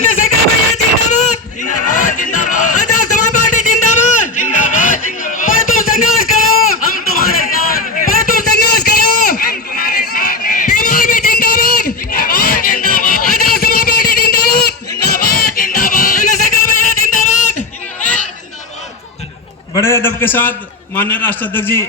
चंद्रशेखर भैया जिंदाबाद जिंदाबाद जिंदाबाद। आजाद समाज पार्टी जिंदाबाद जिंदाबाद जिंदाबाद। पर तुम संघर्ष करो हम तुम्हारे साथ हैं। पर तुम संघर्ष करो हम तुम्हारे साथ हैं। बीमार भी जिंदाबाद जिंदाबाद जिंदाबाद। आजाद समाज पार्टी जिंदाबाद जिंदाबाद जिंदाबाद। चंद्रशेखर भैया जिंदाबाद। जिंदाबाद जिंदाबाद। बड़े अदब के साथ माननीय राष्ट्राध्यक्ष जी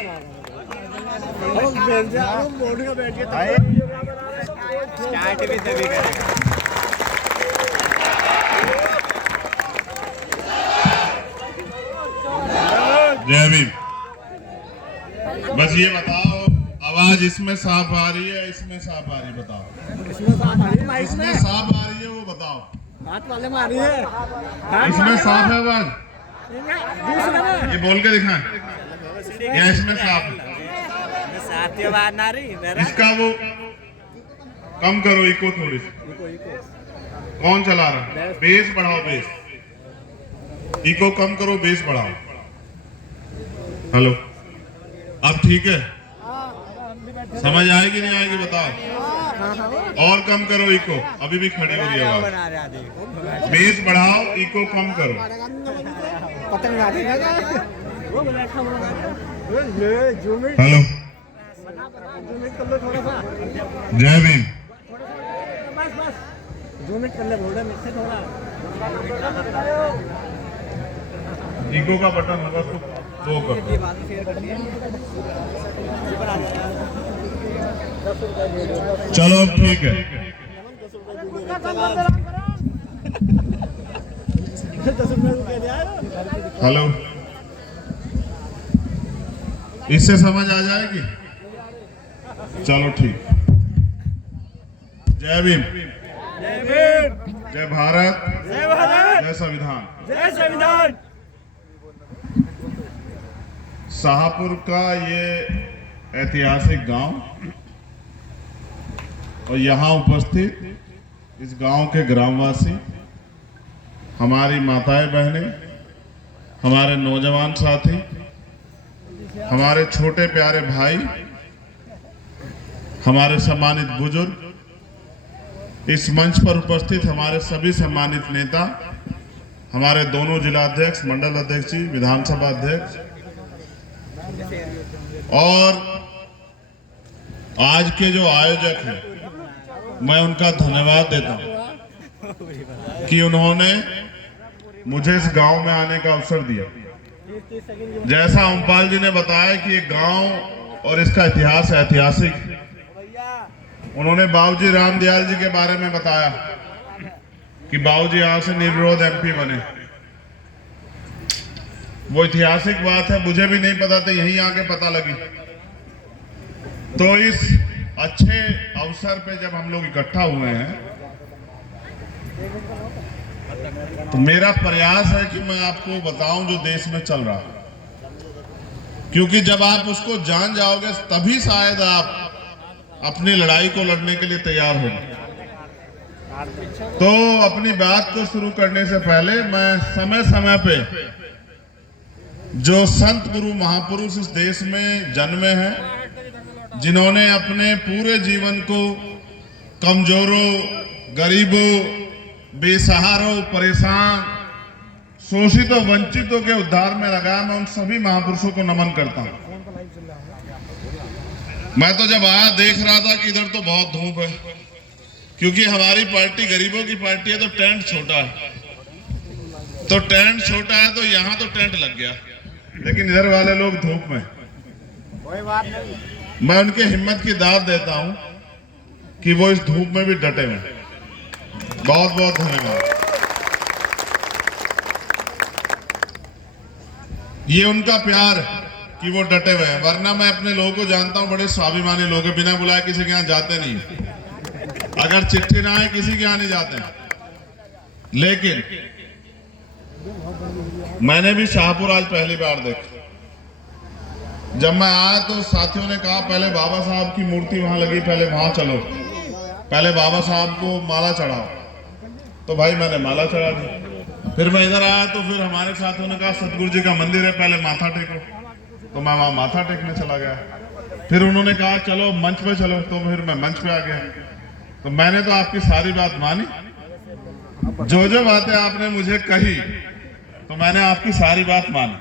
जय भीम। बस ये बताओ, आवाज इसमें साफ आ रही है, इसमें साफ आ रही है? बताओ इसमें साफ आ रही है, वो बताओ। इसमें साफ है आवाज? ये बोल के दिखाएं या इसमें साफ है? इसका वो कम करो, इको थोड़ी सी। कौन चला रहा है? बेस बढ़ाओ, बेस। इको कम करो, बेस बढ़ाओ। हेलो, अब ठीक है? समझ आएगी नहीं आएगी बताओ। और कम करो इको, अभी भी खड़ी हो रही है आवाज। बेस बढ़ाओ, इको कम करो। हेलो, जय भीम। इको का बटन होगा उसको दो कर दो। चलो ठीक है। हेलो, इससे समझ आ जाएगी? चलो ठीक। जय भीम, जय भारत, जय संविधान। शाहपुर का ये ऐतिहासिक गांव और यहाँ उपस्थित इस गांव के ग्रामवासी, हमारी माताएं बहनें, हमारे नौजवान साथी, हमारे छोटे प्यारे भाई, हमारे सम्मानित बुजुर्ग, इस मंच पर उपस्थित हमारे सभी सम्मानित नेता, हमारे दोनों जिलाध्यक्ष, मंडल अध्यक्ष जी, विधानसभा अध्यक्ष, और आज के जो आयोजक हैं, मैं उनका धन्यवाद देता हूं कि उन्होंने मुझे इस गांव में आने का अवसर दिया। जैसा ओमपाल जी ने बताया कि ये गांव और इसका इतिहास ऐतिहासिक है। उन्होंने बाबूजी रामदयाल जी के बारे में बताया कि बाबूजी यहां से निर्विरोध एमपी बने। वो ऐतिहासिक बात है, मुझे भी नहीं पता था, यहीं आके पता लगी। तो इस अच्छे अवसर पे जब हम लोग इकट्ठा हुए हैं, तो मेरा प्रयास है कि मैं आपको बताऊं जो देश में चल रहा है, क्योंकि जब आप उसको जान जाओगे तभी शायद आप अपनी लड़ाई को लड़ने के लिए तैयार होंगे। तो अपनी बात को शुरू करने से पहले मैं समय समय पे जो संत गुरु महापुरुष इस देश में जन्मे हैं, जिन्होंने अपने पूरे जीवन को कमजोरों, गरीबों, बेसहारों, परेशान, शोषितों, वंचितों के उद्धार में लगाया, मैं उन सभी महापुरुषों को नमन करता हूं। मैं तो जब आया देख रहा था कि इधर तो बहुत धूप है, क्योंकि हमारी पार्टी गरीबों की पार्टी है, तो टेंट छोटा है। तो टेंट छोटा है तो यहाँ तो टेंट लग गया, लेकिन इधर वाले लोग धूप में। कोई बात नहीं, मैं उनके हिम्मत की दाद देता हूं कि वो इस धूप में भी डटे हुए। बहुत बहुत धन्यवाद। ये उनका प्यार कि वो डटे हुए हैं, वरना मैं अपने लोगों को जानता हूं, बड़े स्वाभिमानी लोग हैं, बिना बुलाए किसी के यहाँ जाते नहीं। अगर चिट्ठी ना आए किसी के यहाँ नहीं जाते। लेकिन मैंने भी शाहपुर आज पहली बार देखा। जब मैं आया तो साथियों ने कहा पहले बाबा साहब की मूर्ति वहां लगी, पहले वहां चलो, पहले बाबा साहब को माला चढ़ाओ। तो भाई मैंने माला चढ़ा दी। फिर मैं इधर आया तो फिर हमारे साथियों ने कहा सतगुरु जी का मंदिर है, पहले माथा टेको। तो मैं वहां माथा टेकने चला गया। फिर उन्होंने कहा चलो मंच पे चलो, तो फिर मैं मंच पे आ गया। तो मैंने तो आपकी सारी बात मानी जो जो बातें आपने मुझे कही तो मैंने आपकी सारी बात मानी।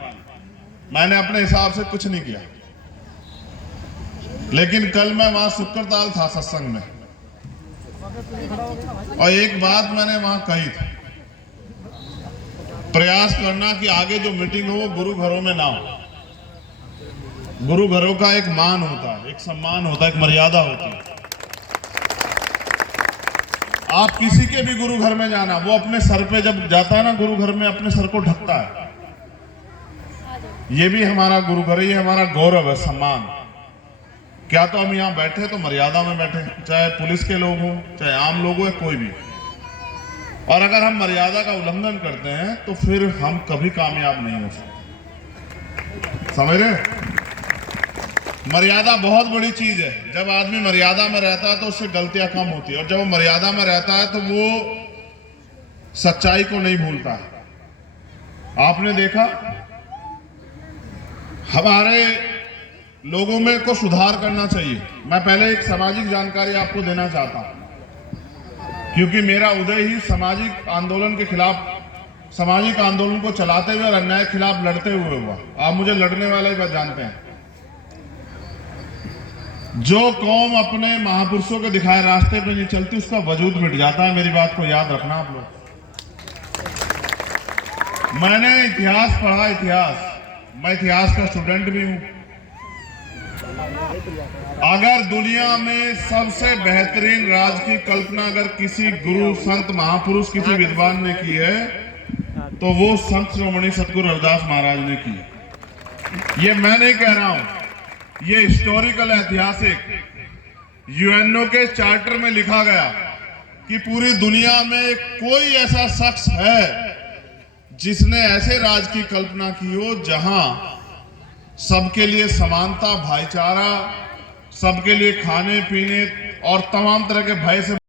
मैंने अपने हिसाब से कुछ नहीं किया, लेकिन कल मैं वहां शुक्रताल था सत्संग में, और एक बात मैंने वहां कही थी, प्रयास करना कि आगे जो मीटिंग हो वो गुरु घरों में ना हो। गुरु घरों का एक मान होता है, एक सम्मान होता है, एक मर्यादा होती है। आप किसी के भी गुरु घर में जाना, वो अपने सर पे जब जाता है ना गुरु घर में, अपने सर को ढकता है। ये भी हमारा गुरु घर है, ये हमारा गौरव है, सम्मान। क्या तो हम यहाँ बैठे तो मर्यादा में बैठे, चाहे पुलिस के लोग हों, चाहे आम लोग हो, या कोई भी। और अगर हम मर्यादा का उल्लंघन करते हैं तो फिर हम कभी कामयाब नहीं हो सकते। समझ रहे? मर्यादा बहुत बड़ी चीज है। जब आदमी मर्यादा में रहता है तो उससे गलतियां कम होती है, और जब वो मर्यादा में रहता है तो वो सच्चाई को नहीं भूलता है। आपने देखा हमारे लोगों में को सुधार करना चाहिए। मैं पहले एक सामाजिक जानकारी आपको देना चाहता हूं, क्योंकि मेरा उदय ही सामाजिक आंदोलन के खिलाफ, सामाजिक आंदोलन को चलाते हुए और अन्याय के खिलाफ लड़ते हुए हुआ। आप मुझे लड़ने वाले बात जानते हैं। जो कौम अपने महापुरुषों के दिखाए रास्ते पे नहीं चलती, उसका वजूद मिट जाता है। मेरी बात को याद रखना आप लोग। मैंने इतिहास पढ़ा, इतिहास, मैं इतिहास का स्टूडेंट भी हूं। अगर दुनिया में सबसे बेहतरीन राज की कल्पना अगर किसी गुरु, संत, महापुरुष, किसी विद्वान ने की है तो वो संत श्रोमणी सतगुरु रविदास महाराज ने की। ये मैं नहीं कह रहा हूं, ये हिस्टोरिकल, ऐतिहासिक, यूएनओ के चार्टर में लिखा गया कि पूरी दुनिया में कोई ऐसा शख्स है जिसने ऐसे राज की कल्पना की हो जहां सबके लिए समानता, भाईचारा, सबके लिए खाने पीने और तमाम तरह के भय से